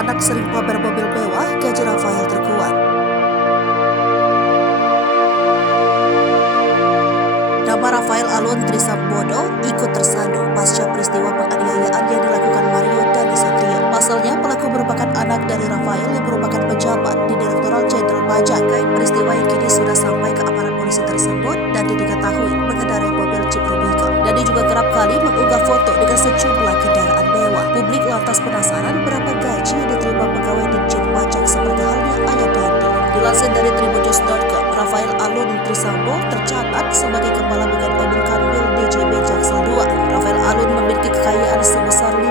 anak sering pamer mobil mewah, gaji Rafael terkuat. Nama Rafael Alun Trisambodo ikut tersandung pasca peristiwa penganiayaan yang dilakukan Mario Dandi Satrio. Pasalnya, pelaku merupakan anak dari Rafael yang merupakan pejabat di Direktorat Jenderal Pajak. Peristiwa yang kini sudah sampai ke aparat polisi tersebut dan diketahui mengendarai mobil Jeep Rubicon. Dandi juga kerap kali mengunggah foto dengan sejumlah kendaraan mewah. Publik lantas penasaran berapa gaji yang diterima pegawai Ditjen Pajak seperti halnya ayah Dandi. Dilansir dari tribunnews.com, Rafael Alun Trisambodo tercatat sebagai Kepala Bagian Umum Kanwil DJB Jaksel II. Rafael Alun memiliki kekayaan sebesar 56,10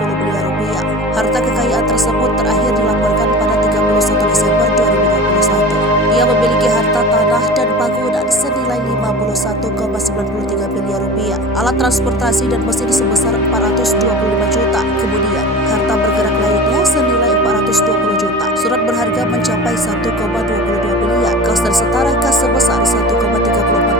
miliar rupiah. Harta kekayaan tersebut terakhir dilaporkan pada 31 Desember 2021. Ia memiliki harta tanah dan bangunan senilai 51,93 miliar rupiah, alat transportasi dan mesin sebesar 425 juta. Kemudian, harta bergerak lainnya senilai 420 juta. Surat berharga mencapai 1,22 miliar, kas dan setara kas sebesar 1,34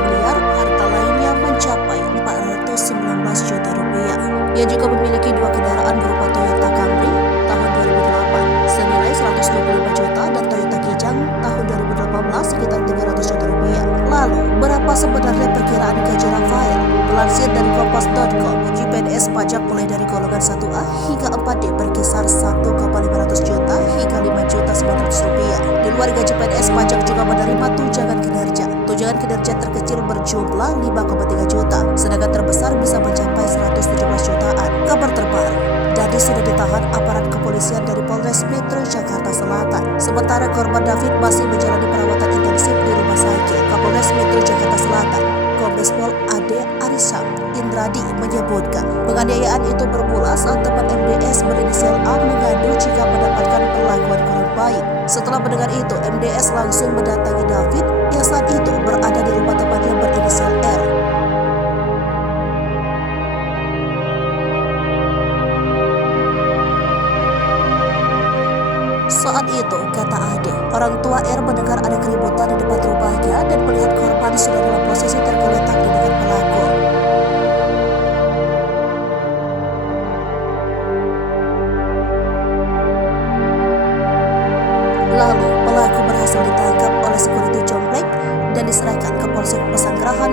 miliar, harta lainnya mencapai 419 juta rupiah. Ia juga memiliki dua kendaraan berupa Toyota Camry tahun 2008 senilai 125 juta dan Toyota Kijang tahun 2018 sekitar 300 juta rupiah. Lalu, berapa sebenarnya perkiraan gaji Rafael? Dilansir dari kompas.com, gaji PNS pajak mulai dari golongan 1A hingga 4D berkisar 1,500 juta hingga 5 juta 900 rupiah. Di luar gaji PNS pajak juga menerima tunjangan kinerja. Tunjangan kinerja terkecil berjumlah 5,3 juta, sedangkan terbesar bisa mencapai 117 jutaan. Kabar terbaru, Dandi sudah ditahan aparat kepolisian dari Polres Metro Jakarta Selatan. Sementara korban David masih menjalani perawatan intensif di rumah sakit. Kapolres Metro Jakarta Selatan, Kombes Pol Ade Arisam Indradi menyebutkan penganiayaan itu bermula saat teman MDS berinisial A mengadu jika mendapatkan perlakuan kurang baik. Setelah mendengar itu, MDS langsung mendatangi David yang saat itu berada di rumah temannya berinisial R. Saat itu, kata Ade, orang tua R mendengar ada keributan di depan rumahnya dan melihat korban sudah dalam posisi tergeletak di dekat pelaku. Lalu, pelaku berhasil ditangkap oleh security Jomblek dan diserahkan ke Polsek Pesanggerahan